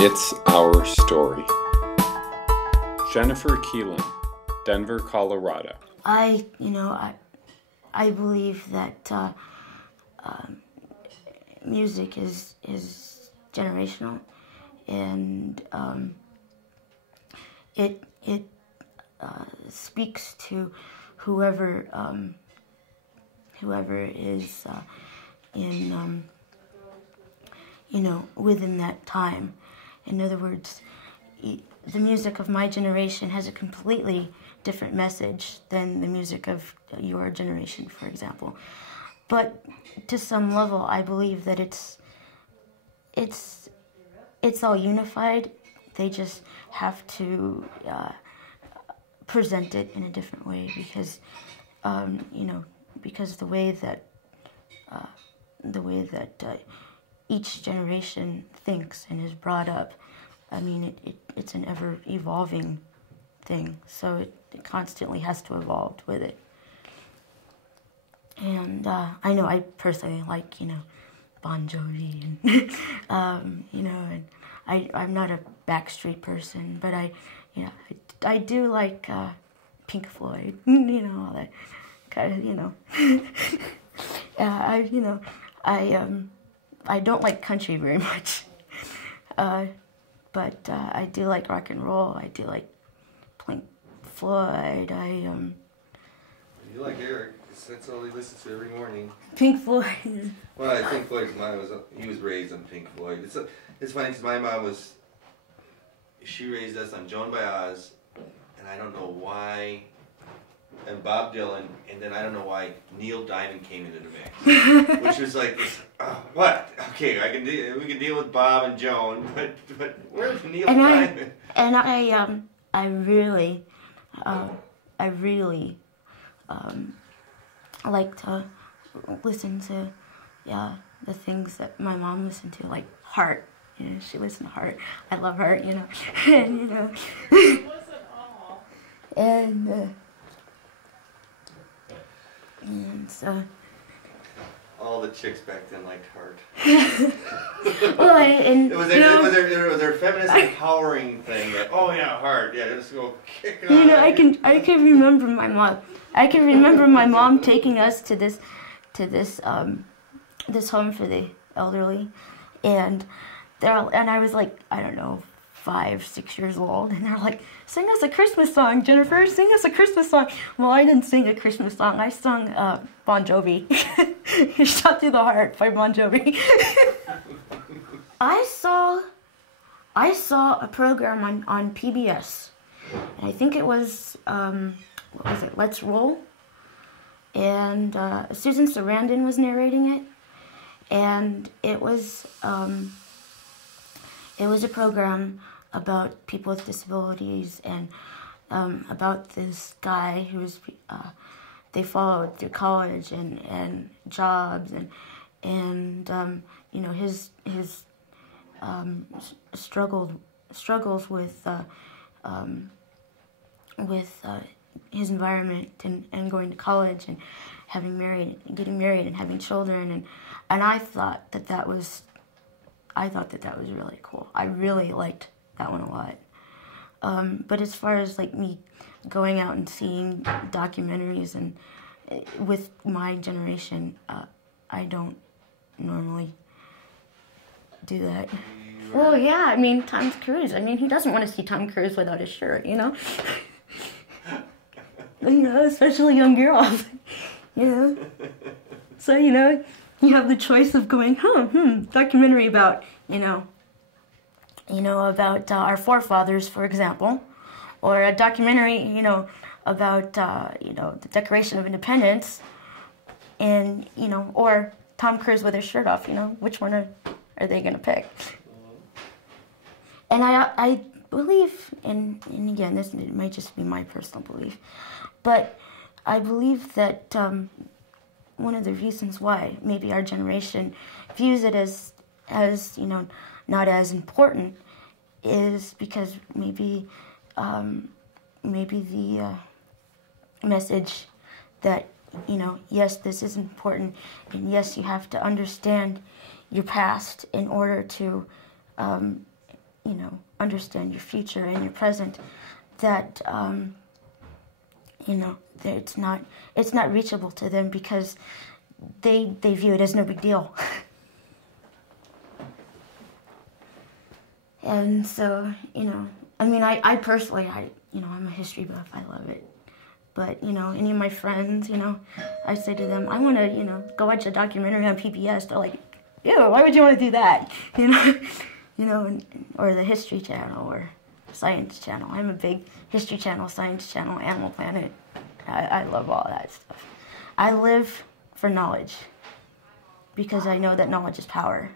It's Our Story. Jennifer Keelan, Denver, Colorado. I believe that music is generational, and it speaks to whoever is in within that time. In other words, the music of my generation has a completely different message than the music of your generation, for example. But to some level, I believe that it's all unified. They just have to present it in a different way, because because the way that each generation thinks and is brought up, I mean, it's an ever-evolving thing, so it constantly has to evolve with it. And I know I personally like, Bon Jovi, and, and I'm not a Backstreet person, but I do like Pink Floyd, all that kind of, I don't like country very much, but I do like rock and roll. I do like Pink Floyd. You like Eric? That's all he listens to every morning. Pink Floyd. Well, Pink Floyd's mom he was raised on Pink Floyd. It's funny because my mom she raised us on Joan Baez, and I don't know why, and Bob Dylan, and then I don't know why Neil Diamond came into the mix, which was like this. What? Okay, we can deal with Bob and Joan, but where's Neil Diamond? I really like to listen to the things that my mom listened to, like Heart. She listened to Heart. I love Heart, and and so all the chicks back then liked Heart. Well, and it was their feminist empowering thing. That, oh yeah, Heart. Yeah, just go kick it on. I can remember my mom. I can remember my mom taking us to this home for the elderly, and I was like, I don't know, 5, 6 years old, and they're like, sing us a Christmas song, Jennifer, sing us a Christmas song. Well, I didn't sing a Christmas song. I sung Bon Jovi. Shot Through the Heart by Bon Jovi. I saw a program on PBS, and I think it was, what was it, Let's Roll? And Susan Sarandon was narrating it, and it was a program about people with disabilities, and about this guy who was they followed through college and jobs, and his struggles with his environment, and going to college, and getting married and having children, and I thought that was really cool. I really liked that one a lot. But as far as like me going out and seeing documentaries and with my generation, I don't normally do that. Well, yeah, I mean, Tom Cruise. I mean, who doesn't want to see Tom Cruise without his shirt, especially young girls, So, you have the choice of going, documentary about, about our forefathers, for example, or a documentary, about, the Declaration of Independence, and, or Tom Cruise with his shirt off, which one are they going to pick? And I believe, and again, this might just be my personal belief, but I believe that one of the reasons why maybe our generation views it as not as important is because maybe the message that yes, this is important, and yes, you have to understand your past in order to understand your future and your present, that that it's not reachable to them because they view it as no big deal. And so, I personally, I'm a history buff, I love it. But, any of my friends, I say to them, I want to, go watch a documentary on PBS. They're like, ew, why would you want to do that? Or the History Channel or Science Channel. I'm a big History Channel, Science Channel, Animal Planet. I love all that stuff. I live for knowledge because I know that knowledge is power.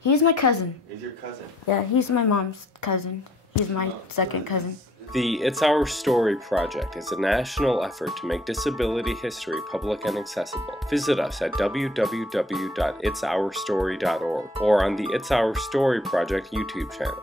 He's my cousin. He's your cousin? Yeah, he's my mom's cousin. He's my second cousin. The It's Our Story project is a national effort to make disability history public and accessible. Visit us at www.itsourstory.org or on the It's Our Story project YouTube channel.